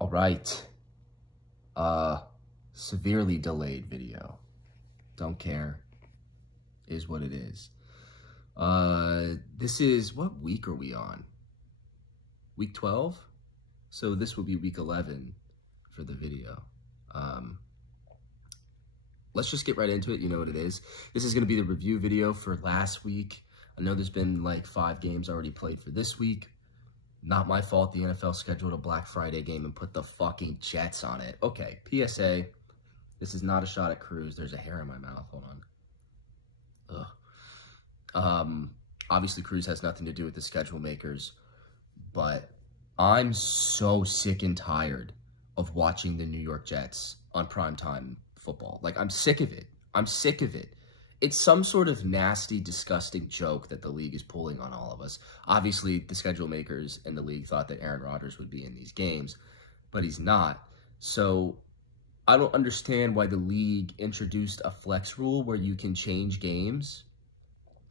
All right. Severely delayed video. Don't care. Is what it is. This is, what week are we on? Week 12? So this will be week 11 for the video. Let's just get right into it. You know what it is. This is going to be the review video for last week. I know there's been like 5 games already played for this week. Not my fault the NFL scheduled a Black Friday game and put the fucking Jets on it. Okay, PSA. This is not a shot at Cruz. There's a hair in my mouth. Hold on. Ugh. Obviously, Cruz has nothing to do with the schedule makers, but I'm so sick and tired of watching the New York Jets on primetime football. Like, I'm sick of it. I'm sick of it. It's some sort of nasty, disgusting joke that the league is pulling on all of us. Obviously, the schedule makers and the league thought that Aaron Rodgers would be in these games, but he's not. So I don't understand why the league introduced a flex rule where you can change games.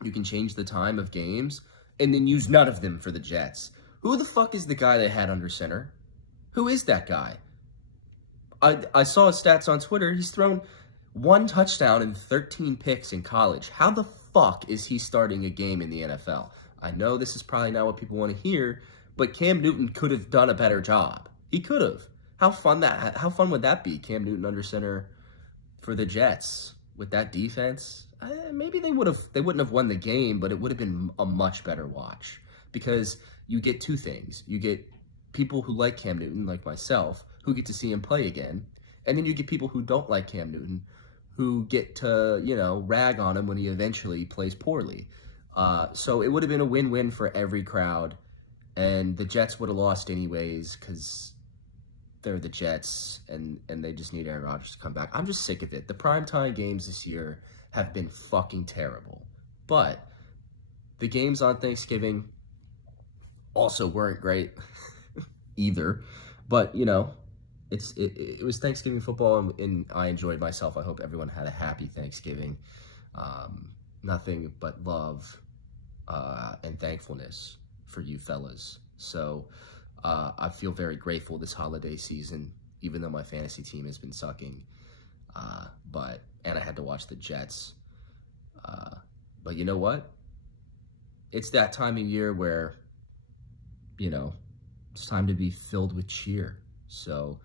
You can change the time of games and then use none of them for the Jets. Who the fuck is the guy they had under center? Who is that guy? I saw his stats on Twitter. He's thrown 1 touchdown and 13 picks in college. How the fuck is he starting a game in the NFL? I know this is probably not what people want to hear, but Cam Newton could have done a better job. He could have. How fun would that be? Cam Newton under center for the Jets with that defense. Maybe they wouldn't have won the game, but it would have been a much better watch because you get 2 things. You get people who like Cam Newton, like myself, who get to see him play again, and then you get people who don't like Cam Newton, who get to, you know, rag on him when he eventually plays poorly. So it would have been a win-win for every crowd, and the Jets would have lost anyways because they're the Jets, and they just need Aaron Rodgers to come back. I'm just sick of it. The primetime games this year have been fucking terrible. But the games on Thanksgiving also weren't great either. But, you know, it was Thanksgiving football, and I enjoyed myself. I hope everyone had a happy Thanksgiving. Nothing but love and thankfulness for you fellas. So I feel very grateful this holiday season, even though my fantasy team has been sucking. And I had to watch the Jets. But you know what? It's that time of year where, you know, it's time to be filled with cheer. So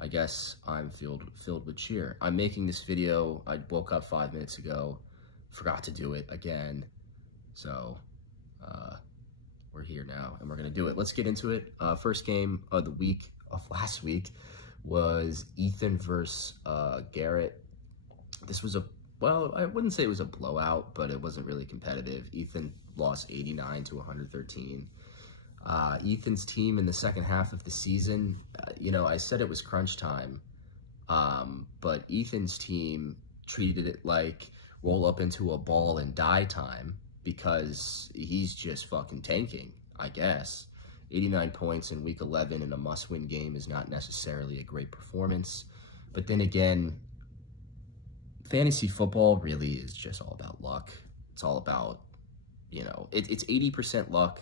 I guess I'm filled with cheer. I'm making this video. I woke up 5 minutes ago, forgot to do it again. So we're here now, and we're going to do it. Let's get into it. First game of the week, of last week, was Ethan versus Garrett. This was well, I wouldn't say it was a blowout, but it wasn't really competitive. Ethan lost 89 to 113. Ethan's team in the second half of the season, you know, I said it was crunch time, but Ethan's team treated it like roll up into a ball and die time because he's just fucking tanking, I guess. 89 points in week 11 in a must-win game is not necessarily a great performance, but then again, fantasy football really is just all about luck. It's all about, you know, it's 80% luck,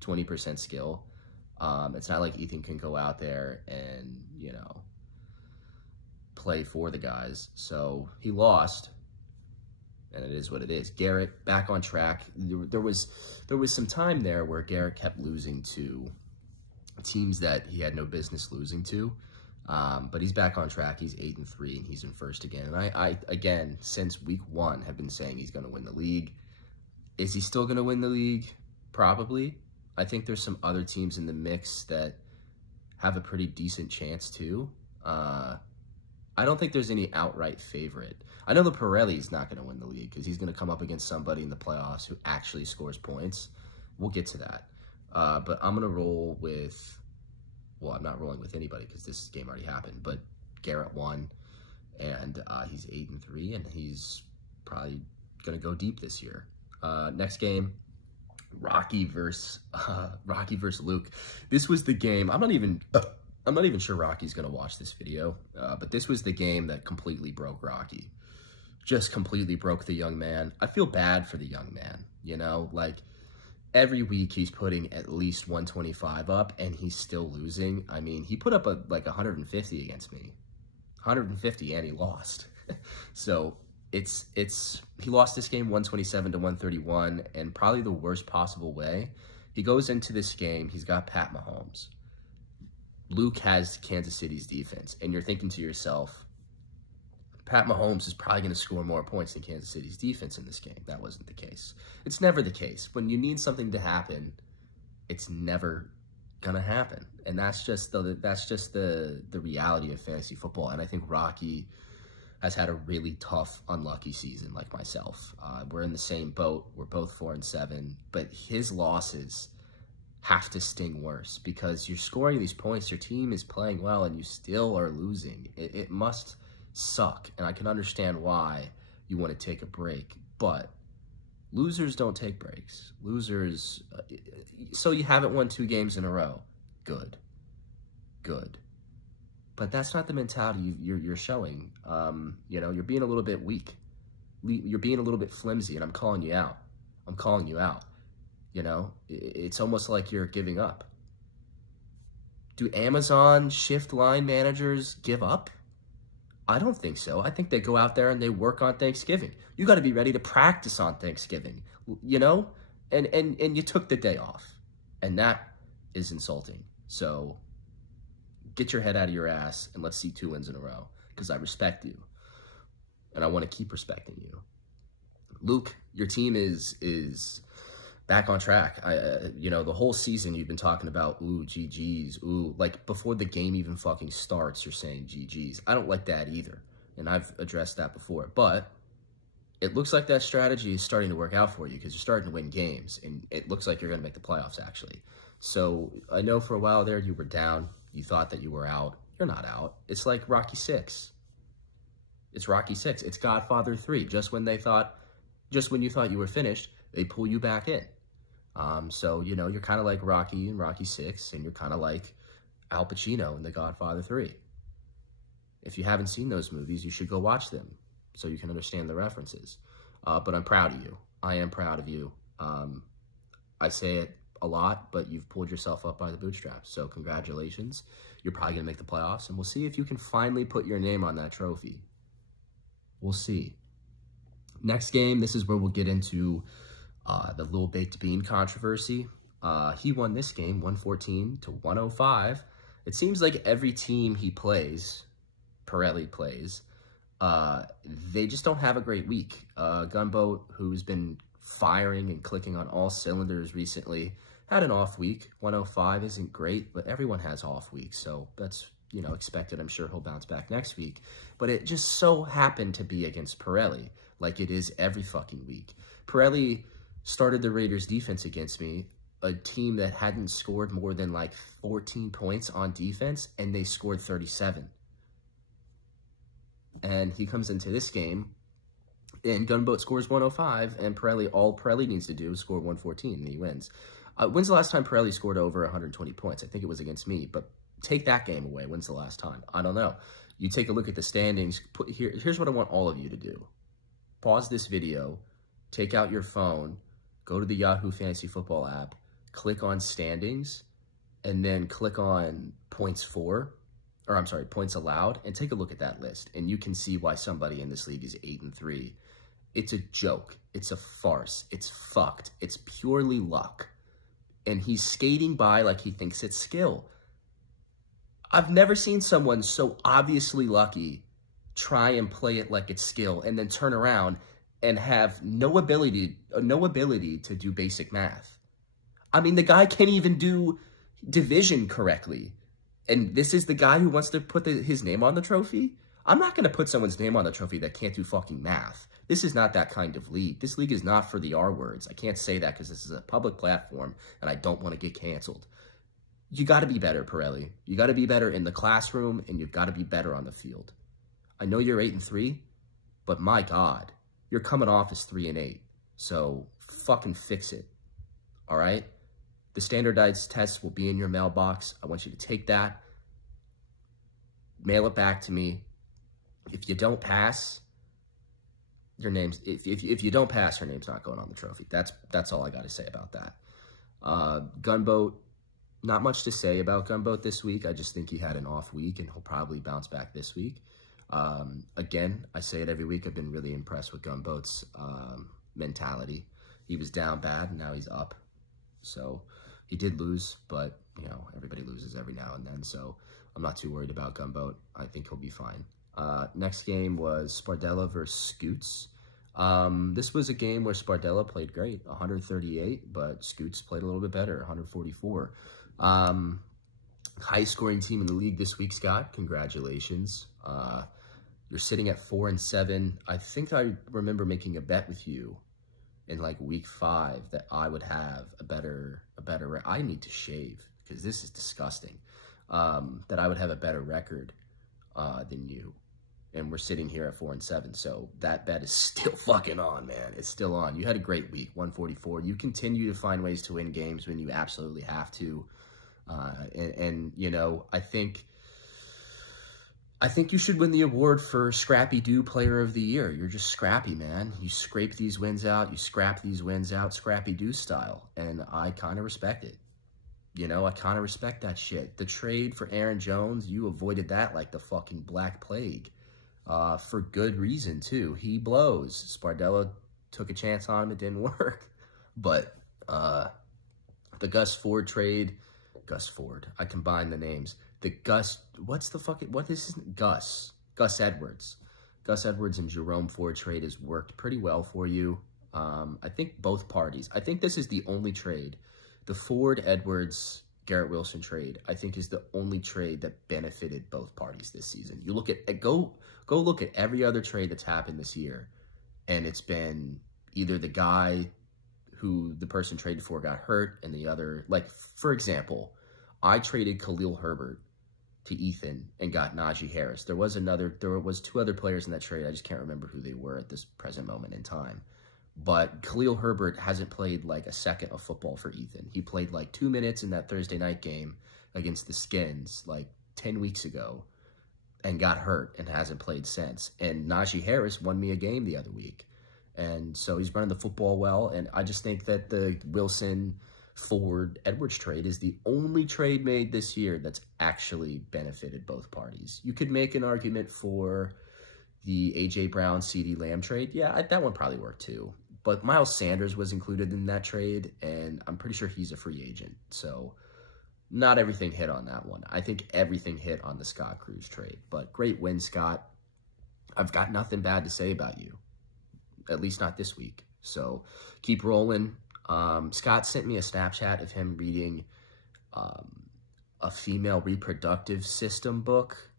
20% skill. It's not like Ethan can go out there and, you know, play for the guys. So he lost, and it is what it is. Garrett back on track. There was some time there where Garrett kept losing to teams that he had no business losing to. But he's back on track. He's 8-3, and he's in first again. And I again, since week 1, have been saying he's going to win the league. Is he still going to win the league? Probably. I think there's some other teams in the mix that have a pretty decent chance too. I don't think there's any outright favorite. I know the Pirelli's not going to win the league because he's going to come up against somebody in the playoffs who actually scores points. We'll get to that. But I'm going to roll with, well, I'm not rolling with anybody because this game already happened, but Garrett won, and he's 8-3, and he's probably going to go deep this year. Next game, Rocky versus Luke. This was the game. I'm not even sure Rocky's gonna watch this video, but this was the game that completely broke Rocky. Just completely broke the young man. I feel bad for the young man, you know, like every week he's putting at least 125 up, and he's still losing. I mean, he put up like 150 against me. 150, and he lost. So he lost this game 127 to 131, and probably the worst possible way. He goes into this game, he's got Pat Mahomes. Luke has Kansas City's defense, and you're thinking to yourself, Pat Mahomes is probably going to score more points than Kansas City's defense in this game. That wasn't the case. It's never the case. When you need something to happen, it's never going to happen. And that's just the reality of fantasy football. And I think Rocky has had a really tough, unlucky season like myself. We're in the same boat. We're both 4-7. But his losses have to sting worse because you're scoring these points. Your team is playing well, and you still are losing. It must suck, and I can understand why you want to take a break, but losers don't take breaks. Losers, so you haven't won 2 games in a row. Good. But that's not the mentality you're showing. You know, you're being a little bit weak. You're being a little bit flimsy, and I'm calling you out. You know, it's almost like you're giving up. Do Amazon shift line managers give up? I don't think so. I think they go out there and they work on Thanksgiving. You got to be ready to practice on Thanksgiving, you know? And you took the day off. And that is insulting. So get your head out of your ass and let's see 2 wins in a row because I respect you. And I want to keep respecting you. Luke, your team is back on track. You know, the whole season you've been talking about, ooh, GG's, ooh. Like, before the game even fucking starts, you're saying GG's. I don't like that either, and I've addressed that before. But it looks like that strategy is starting to work out for you because you're starting to win games, and it looks like you're going to make the playoffs, actually. So I know for a while there you were down. You thought that you were out. You're not out. It's like Rocky 6. It's Rocky 6. It's Godfather 3. Just when you thought you were finished, they pull you back in. So, you know, you're kind of like Rocky in Rocky 6, and you're kind of like Al Pacino in The Godfather 3. If you haven't seen those movies, you should go watch them so you can understand the references. But I'm proud of you. I am proud of you. I say it a lot, but you've pulled yourself up by the bootstraps. So congratulations. You're probably going to make the playoffs, and we'll see if you can finally put your name on that trophy. We'll see. Next game, this is where we'll get into the Lil Baked Bean controversy. He won this game 114 to 105. It seems like every team he plays, Pirelli plays, they just don't have a great week. Gunboat, who's been firing and clicking on all cylinders recently, had an off week. 105 isn't great, but everyone has off weeks, so that's, you know, expected. I'm sure he'll bounce back next week. But it just so happened to be against Pirelli, like it is every fucking week. Pirelli started the Raiders defense against me, a team that hadn't scored more than like 14 points on defense, and they scored 37. And he comes into this game, and Gunboat scores 105, and all Pirelli needs to do is score 114, and he wins. When's the last time Pirelli scored over 120 points? I think it was against me, but take that game away. When's the last time? I don't know. You take a look at the standings. Here's what I want all of you to do. Pause this video, take out your phone, go to the Yahoo Fantasy Football app, click on standings, and then click on points allowed, and take a look at that list. And you can see why somebody in this league is 8-3. It's a joke. It's a farce. It's fucked. It's purely luck. And he's skating by like he thinks it's skill. I've never seen someone so obviously lucky try and play it like it's skill and then turn around and have no ability to do basic math. I mean, the guy can't even do division correctly. And this is the guy who wants to put his name on the trophy? I'm not going to put someone's name on the trophy that can't do fucking math. This is not that kind of league. This league is not for the R words. I can't say that because this is a public platform and I don't want to get canceled. You got to be better, Pirelli. You got to be better in the classroom, and you've got to be better on the field. I know you're 8-3, but my God, you're coming off as 3-8. So fucking fix it. All right? The standardized tests will be in your mailbox. I want you to take that, mail it back to me. If you don't pass, your name's if you don't pass, your name's not going on the trophy. That's all I got to say about that. Gunboat, not much to say about Gunboat this week. I just think he had an off week, and he'll probably bounce back this week. Again, I say it every week. I've been really impressed with Gunboat's mentality. He was down bad, and now he's up. So he did lose, but, you know, everybody loses every now and then. So I'm not too worried about Gunboat. I think he'll be fine. Next game was Spardella versus Scoots. This was a game where Spardella played great, 138, but Scoots played a little bit better, 144. Highest scoring team in the league this week, Scott. Congratulations. You're sitting at 4-7. I think I remember making a bet with you in like week 5 that I would have a better, I need to shave because this is disgusting. That I would have a better record, than you. And we're sitting here at 4-7. So that bet is still fucking on, man. It's still on. You had a great week, 144. You continue to find ways to win games when you absolutely have to. And you know, I think you should win the award for Scrappy Doo Player of the Year. You're just scrappy, man. You scrape these wins out. You scrap these wins out, Scrappy Doo style. And I kind of respect it. You know, I kind of respect that shit. The trade for Aaron Jones, you avoided that like the fucking Black Plague. For good reason, too. He blows. Spardella took a chance on him. It didn't work. But the Gus Ford trade... Gus Ford. I combined the names. The Gus... What's the fucking... What is his... Gus. Gus Edwards. Gus Edwards and Jerome Ford trade has worked pretty well for you. I think both parties. I think this is the only trade. The Ford-Edwards... Garrett Wilson trade, I think, is the only trade that benefited both parties this season. You look at go look at every other trade that's happened this year, and it's been either the guy who the person traded for got hurt, and the other, like, for example, I traded Khalil Herbert to Ethan and got Najee Harris. There was 2 other players in that trade. I just can't remember who they were at this present moment in time. But Khalil Herbert hasn't played like a second of football for Ethan. He played like 2 minutes in that Thursday night game against the Skins like 10 weeks ago and got hurt and hasn't played since. And Najee Harris won me a game the other week. And so he's running the football well. And I just think that the Wilson-Ford-Edwards trade is the only trade made this year that's actually benefited both parties. You could make an argument for the A.J. Brown, C.D. Lamb trade. Yeah, that one probably worked too. But Miles Sanders was included in that trade, and I'm pretty sure he's a free agent. So not everything hit on that one. I think everything hit on the Scott Cruz trade. But great win, Scott. I've got nothing bad to say about you, at least not this week. So keep rolling. Scott sent me a Snapchat of him reading a female reproductive system book.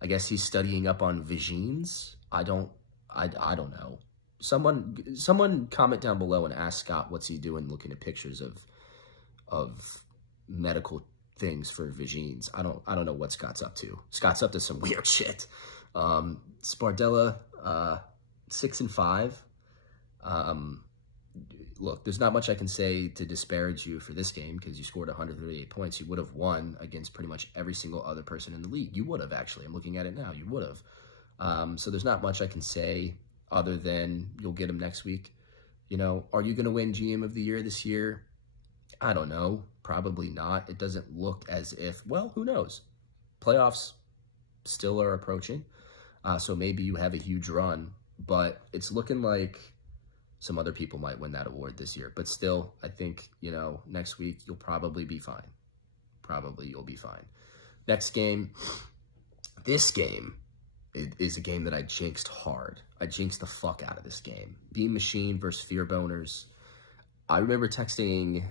I guess he's studying up on vagines. I don't know. Someone comment down below and ask Scott what's he doing looking at pictures of medical things for vagines. I don't know what Scott's up to. Scott's up to some weird shit. Spardella, 6-5. Look, there's not much I can say to disparage you for this game because you scored 138 points. You would have won against pretty much every single other person in the league. You would have, actually. I'm looking at it now. You would have. So there's not much I can say other than you'll get him next week. You know, are you going to win GM of the Year this year? I don't know. Probably not. It doesn't look as if, well, who knows? Playoffs still are approaching. So maybe you have a huge run. But it's looking like some other people might win that award this year. But still, I think, you know, next week you'll probably be fine. Probably you'll be fine. Next game. This game is a game that I jinxed hard. I jinxed the fuck out of this game. Beam Machine versus Fear Boners. I remember texting,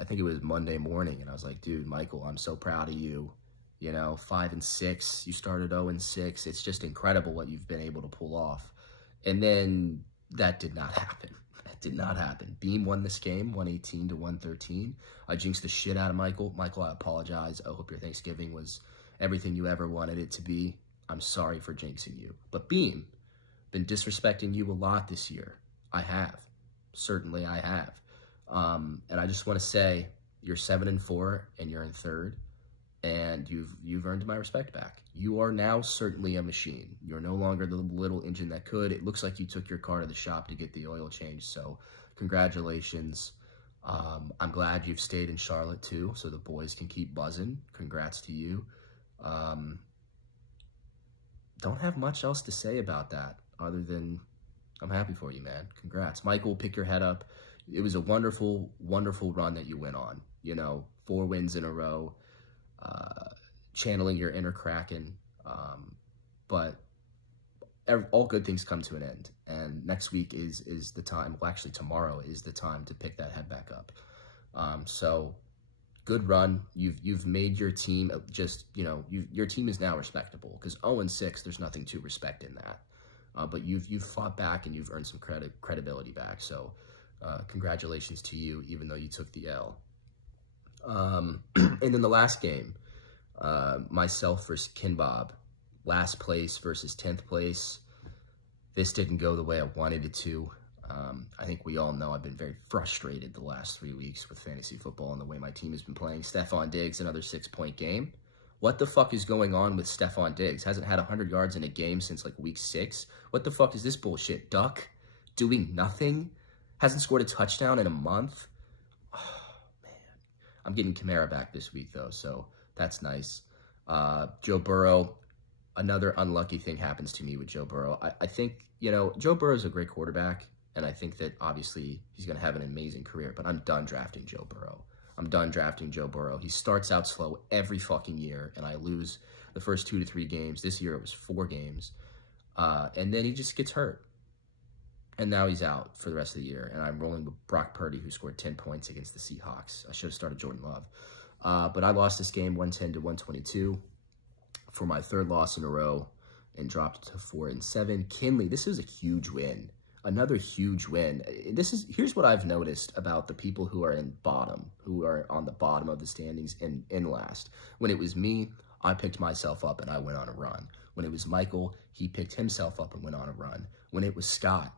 I think it was Monday morning, and I was like, dude, Michael, I'm so proud of you. You know, 5-6. You started 0-6. It's just incredible what you've been able to pull off. And then that did not happen. That did not happen. Beam won this game, 118-113. I jinxed the shit out of Michael. Michael, I apologize. I hope your Thanksgiving was everything you ever wanted it to be. I'm sorry for jinxing you. But Beam, been disrespecting you a lot this year. I have. Certainly I have. And I just want to say, you're 7-4 and you're in third. And you've earned my respect back. You are now certainly a machine. You're no longer the little engine that could. It looks like you took your car to the shop to get the oil changed. So congratulations. I'm glad you've stayed in Charlotte too, so the boys can keep buzzing. Congrats to you. Don't have much else to say about that other than I'm happy for you, man. Congrats. Michael, pick your head up. It was a wonderful, wonderful run that you went on. You know, 4 wins in a row, channeling your inner Kraken. But all good things come to an end. And next week is the time, well, actually tomorrow is the time to pick that head back up. So good run. You've made your team just, you know, your team is now respectable, because 0-6, there's nothing to respect in that. But you've fought back and you've earned some credibility back. So congratulations to you, even though you took the L. And then the last game, myself versus Kinbob, last place versus 10th place. This didn't go the way I wanted it to. I think we all know I've been very frustrated the last 3 weeks with fantasy football and the way my team has been playing. Stefon Diggs, another 6-point game. What the fuck is going on with Stefon Diggs? Hasn't had 100 yards in a game since like week 6. What the fuck is this bullshit? Duck? Doing nothing? Hasn't scored a touchdown in a month? Oh, man. I'm getting Kamara back this week, though, so that's nice. Joe Burrow, another unlucky thing happens to me with Joe Burrow. I think, you know, Joe Burrow is a great quarterback, and I think that obviously he's going to have an amazing career, but I'm done drafting Joe Burrow. I'm done drafting Joe Burrow. He starts out slow every fucking year, and I lose the first 2 to 3 games. This year it was 4 games. And then he just gets hurt. And now he's out for the rest of the year. And I'm rolling with Brock Purdy, who scored 10 points against the Seahawks. I should have started Jordan Love. But I lost this game 110 to 122 for my 3rd loss in a row and dropped to 4-7. Kinley, this is a huge win. Another huge win. Here's what I've noticed about the people who are who are on the bottom of the standings and in last. When it was me, I picked myself up and I went on a run. When it was Michael, he picked himself up and went on a run. When it was Scott,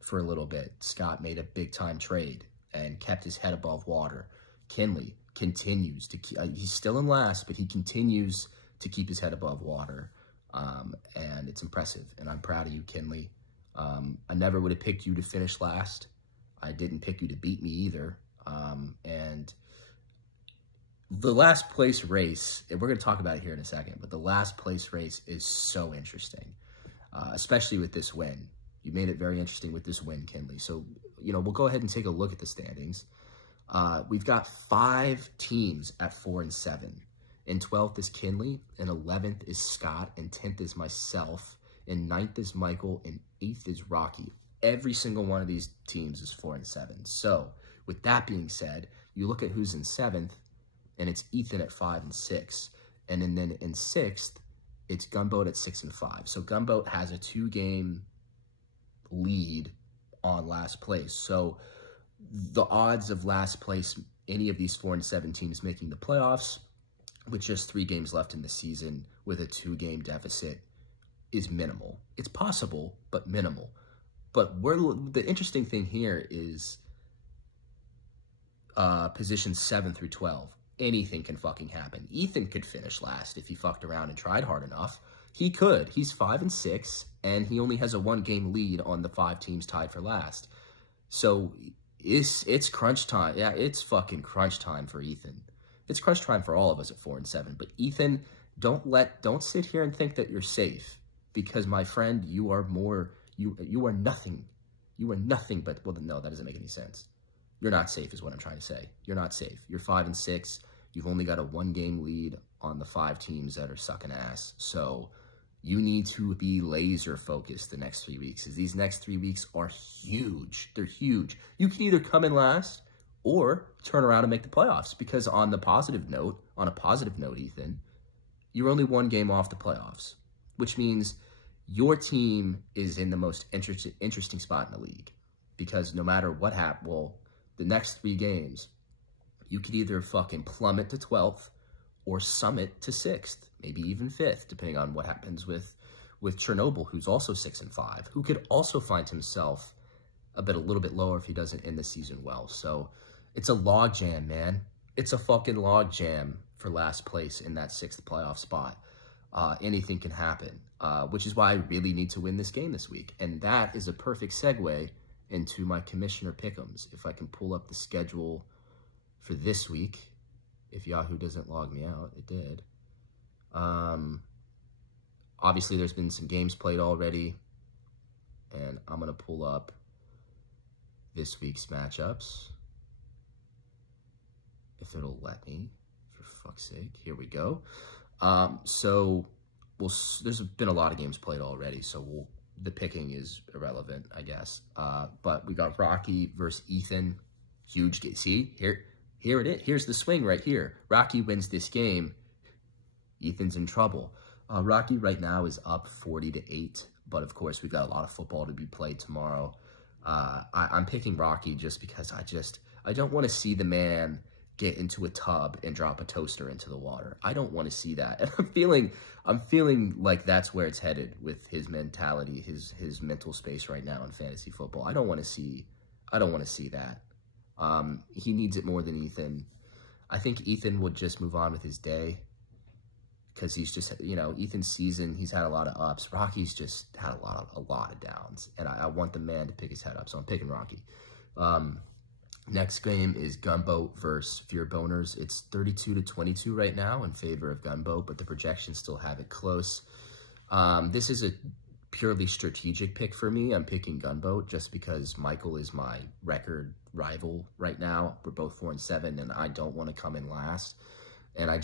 for a little bit, Scott made a big-time trade and kept his head above water. Kinley continues to keep, he's still in last, but he continues to keep his head above water. And it's impressive, and I'm proud of you, Kinley. I never would have picked you to finish last. I didn't pick you to beat me either. And the last place race, and we're going to talk about it here in a second, but the last place race is so interesting, especially with this win. You made it very interesting with this win, Kinley. So, you know, we'll go ahead and take a look at the standings. We've got 5 teams at 4-7. In 12th is Kinley, and 11th is Scott, and 10th is myself, and 9th is Michael, and 8th is Rocky. Every single one of these teams is 4-7. So, with that being said, you look at who's in 7th, and it's Ethan at 5-6. And then in 6th, it's Gunboat at 6-5. So Gunboat has a 2-game lead on last place. So the odds of last place, any of these 4-7 teams making the playoffs, with just 3 games left in the season with a 2-game deficit, is minimal. It's possible, but minimal. But the interesting thing here is positions 7 through 12. Anything can fucking happen. Ethan could finish last if he fucked around and tried hard enough. He could. He's 5-6, and he only has a 1-game lead on the 5 teams tied for last. So it's crunch time. Yeah, it's fucking crunch time for Ethan. It's crunch time for all of us at 4-7. But Ethan, don't sit here and think that you're safe, because my friend, you are nothing. You are nothing but, well, no, that doesn't make any sense. You're not safe is what I'm trying to say. You're not safe. You're 5-6. You've only got a 1-game lead on the 5 teams that are sucking ass. So you need to be laser focused the next 3 weeks, because these next 3 weeks are huge. They're huge. You can either come in last or turn around and make the playoffs, because on a positive note, Ethan, you're only 1 game off the playoffs, which means your team is in the most interesting spot in the league, because no matter what happens, well, the next 3 games, you could either fucking plummet to 12th or summit to 6th, maybe even 5th, depending on what happens with Chernobyl, who's also 6-5, who could also find himself a little bit lower if he doesn't end the season well. So it's a log jam, man. It's a fucking log jam for last place in that 6th playoff spot. Anything can happen, which is why I really need to win this game this week. And that is a perfect segue into my commissioner pick'ems. If I can pull up the schedule for this week, if Yahoo doesn't log me out, it did. Obviously, there's been some games played already, and I'm going to pull up this week's matchups, if it'll let me, for fuck's sake. Here we go. So there's been a lot of games played already, so the picking is irrelevant, I guess. But we got Rocky versus Ethan. Huge game. See, here it is. Here's the swing right here. Rocky wins this game. Ethan's in trouble. Rocky right now is up 40-8, but of course we've got a lot of football to be played tomorrow. I'm picking Rocky just because I don't want to see the man get into a tub and drop a toaster into the water. I don't want to see that. And I'm feeling like that's where it's headed with his mentality, his mental space right now in fantasy football. I don't want to see that. He needs it more than Ethan. I think Ethan would just move on with his day, because he's just, Ethan's season, he's had a lot of ups. Rocky's just had a lot of downs, and I want the man to pick his head up, so I'm picking Rocky. Next game is Gunboat versus Fear Boners. It's 32-22 right now in favor of Gunboat, but the projections still have it close. This is a purely strategic pick for me. I'm picking Gunboat just because Michael is my record rival right now. We're both 4-7, and I don't want to come in last. And I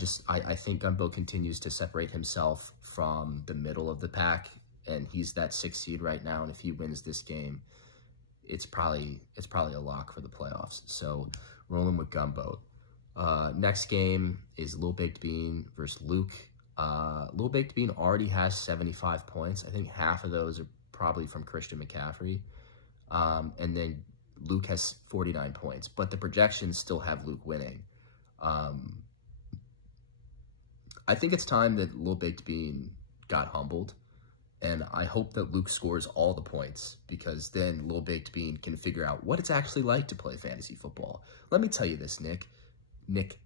think Gunboat continues to separate himself from the middle of the pack, and he's that 6th seed right now. And if he wins this game, it's probably a lock for the playoffs. So rolling with Gunboat. Next game is Lil Baked Bean versus Luke. Lil Baked Bean already has 75 points. I think half of those are probably from Christian McCaffrey. And then Luke has 49 points, but the projections still have Luke winning. I think it's time that Lil Baked Bean got humbled, and I hope that Luke scores all the points, because then Lil Baked Bean can figure out what it's actually like to play fantasy football. Let me tell you this,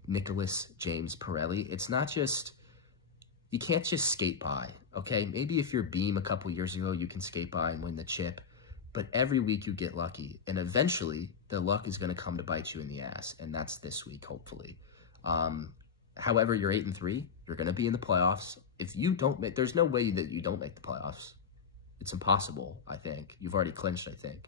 Nicholas James Pirelli. It's not just, you can't just skate by, okay? Maybe if you're Beam a couple years ago, you can skate by and win the chip, but every week you get lucky, and eventually the luck is going to come to bite you in the ass, and that's this week, hopefully. However, you're 8-3. You're going to be in the playoffs. If you don't make, there's no way that you don't make the playoffs. It's impossible, I think. You've already clinched, I think.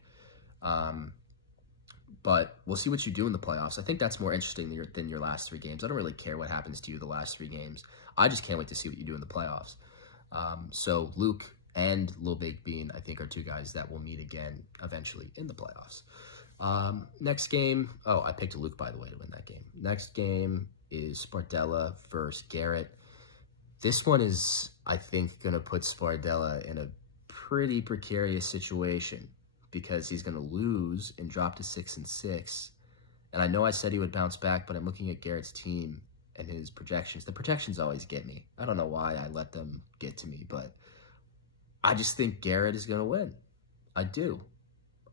But we'll see what you do in the playoffs. I think that's more interesting than your last 3 games. I don't really care what happens to you the last 3 games. I just can't wait to see what you do in the playoffs. So Luke and Lil Baked Bean, I think, are 2 guys that will meet again eventually in the playoffs. Next game, I picked Luke, by the way, to win that game. Next game is Spardella versus Garrett. This one is, I think, going to put Spardella in a pretty precarious situation, because he's going to lose and drop to 6-6. And I know I said he would bounce back, but I'm looking at Garrett's team and his projections. The projections always get me. I don't know why I let them get to me, but I just think Garrett is going to win. I do.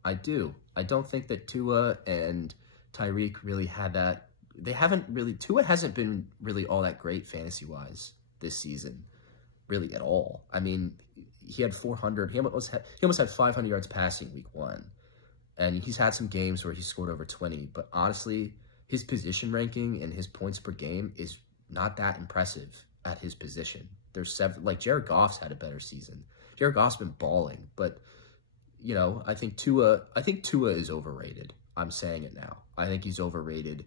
I don't think that Tua and Tyreek really had that. They haven't really, Tua hasn't been really all that great fantasy-wise this season, really at all. I mean, he had 400, he almost had 500 yards passing week 1. And he's had some games where he scored over 20, but honestly, his position ranking and his points per game is not that impressive at his position. There's like Jared Goff's had a better season. Jared Goff's been balling, but I think Tua is overrated. I'm saying it now. I think he's overrated.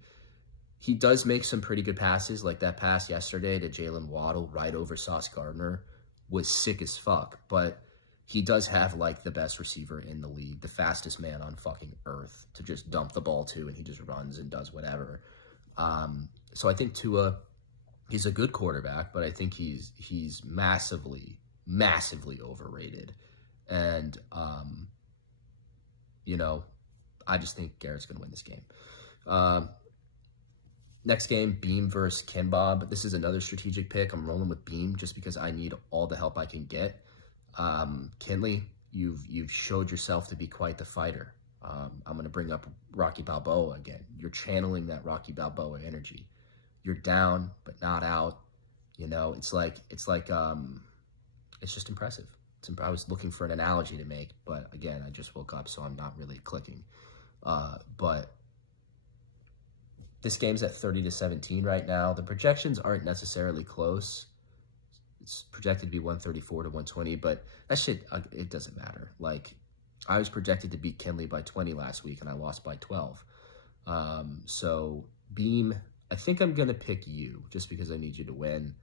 He does make some pretty good passes, like that pass yesterday to Jalen Waddle right over Sauce Gardner was sick as fuck, but he does have like the best receiver in the league, the fastest man on fucking earth to just dump the ball to, and he just runs and does whatever. So I think Tua, he's a good quarterback, but I think he's massively overrated. And, I just think Garrett's going to win this game. Next game, Beam versus Kinbob. This is another strategic pick. I'm rolling with Beam just because I need all the help I can get. Kinley, you've showed yourself to be quite the fighter. I'm going to bring up Rocky Balboa again. You're channeling that Rocky Balboa energy. You're down, but not out. It's just impressive. I was looking for an analogy to make, but again, I just woke up, so I'm not really clicking. But this game's at 30-17 right now. The projections aren't necessarily close. It's projected to be 134-120, but that shit, it doesn't matter. Like, I was projected to beat Kinley by 20 last week, and I lost by 12. So, Beam, I think I'm going to pick you, just because I need you to win,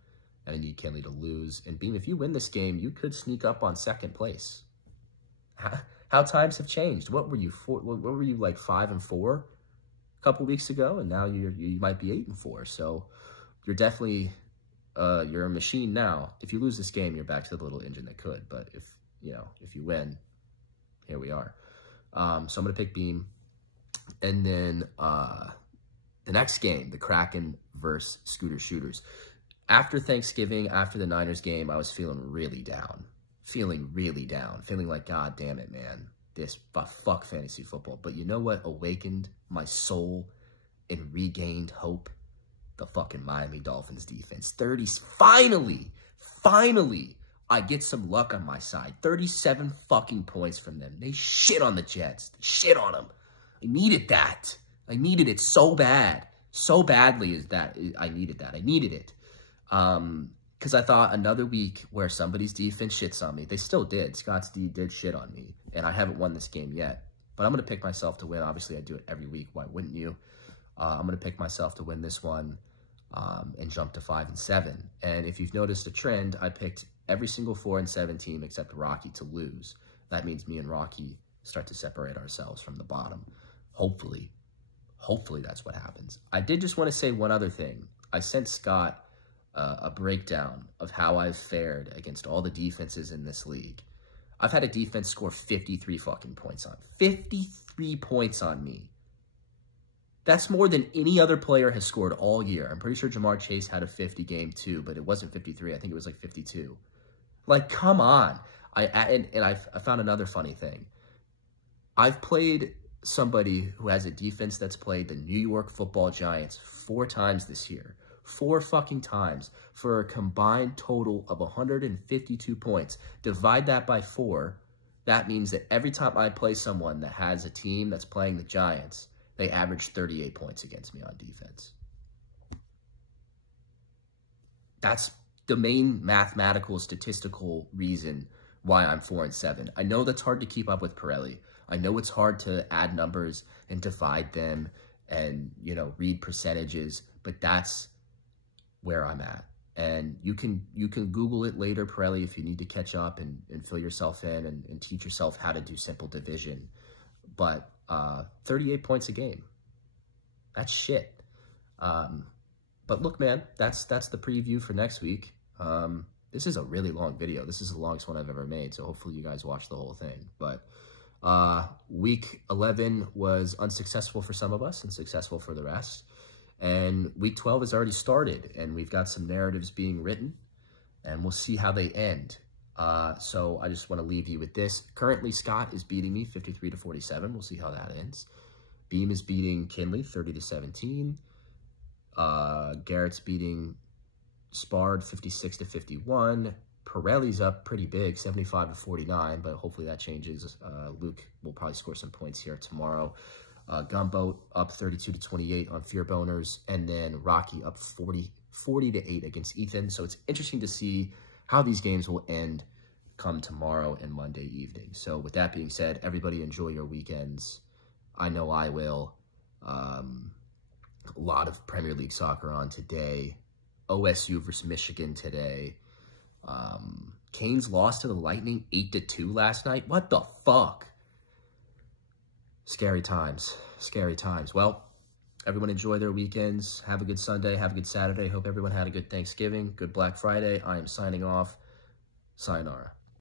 and I need Kinley to lose. And Beam, if you win this game, you could sneak up on second place. How times have changed. What were you, like 5-4 a couple weeks ago? And now you might be 8-4. So, you're definitely... you're a machine now. If you lose this game, you're back to the little engine that could. But if you win, here we are. So I'm going to pick Beam. And then the next game, the Kraken versus Scooter Shooters. After Thanksgiving, after the Niners game, I was feeling really down. Feeling like, God damn it, man. Fuck fantasy football. But you know what awakened my soul and regained hope? The fucking Miami Dolphins defense. Finally, I get some luck on my side. 37 fucking points from them. They shit on the Jets. They shit on them. I needed that. I needed it so bad. So badly is that I needed that. I needed it. Because I thought another week where somebody's defense shits on me. They still did. Scott's D did shit on me. And I haven't won this game yet. But I'm going to pick myself to win. Obviously, I do it every week. Why wouldn't you? I'm going to pick myself to win this one. And jump to 5-7. And if you've noticed a trend, I picked every single 4-7 team except Rocky to lose. That means me and Rocky start to separate ourselves from the bottom. Hopefully that's what happens. I did just want to say one other thing. I sent Scott a breakdown of how I've fared against all the defenses in this league. I've had a defense score 53 fucking points on. 53 points on me. That's more than any other player has scored all year. I'm pretty sure Jamar Chase had a 50 game too, but it wasn't 53. I think it was like 52. Like, come on. I found another funny thing. I've played somebody who has a defense that's played the New York Football Giants 4 times this year. 4 fucking times for a combined total of 152 points. Divide that by 4. That means that every time I play someone that has a team that's playing the Giants, they averaged 38 points against me on defense. That's the main mathematical, statistical reason why I'm 4-7. I know that's hard to keep up with Pirelli. I know it's hard to add numbers and divide them and, read percentages, but that's where I'm at. And you can Google it later, Pirelli, if you need to catch up and fill yourself in and teach yourself how to do simple division. But 38 points a game. That's shit. But look, man, that's the preview for next week. This is a really long video. This is the longest one I've ever made, so hopefully you guys watch the whole thing. But week 11 was unsuccessful for some of us and successful for the rest. And week 12 has already started, and we've got some narratives being written, and we'll see how they end. So I just want to leave you with this. Currently, Scott is beating me 53-47. We'll see how that ends. Beam is beating Kinley 30-17. Garrett's beating Spard 56-51. Pirelli's up pretty big, 75-49, but hopefully that changes. Luke will probably score some points here tomorrow. Gumboat up 32-28 on Fear Boners, and then Rocky up 40-8 against Ethan. So it's interesting to see how these games will end come tomorrow and Monday evening. So with that being said, everybody enjoy your weekends. I know I will. A lot of Premier League soccer on today. OSU versus Michigan today. Canes lost to the Lightning 8-2 last night. What the fuck? Scary times. Scary times. Well, everyone enjoy their weekends. Have a good Sunday. Have a good Saturday. Hope everyone had a good Thanksgiving. Good Black Friday. I am signing off. Sayonara.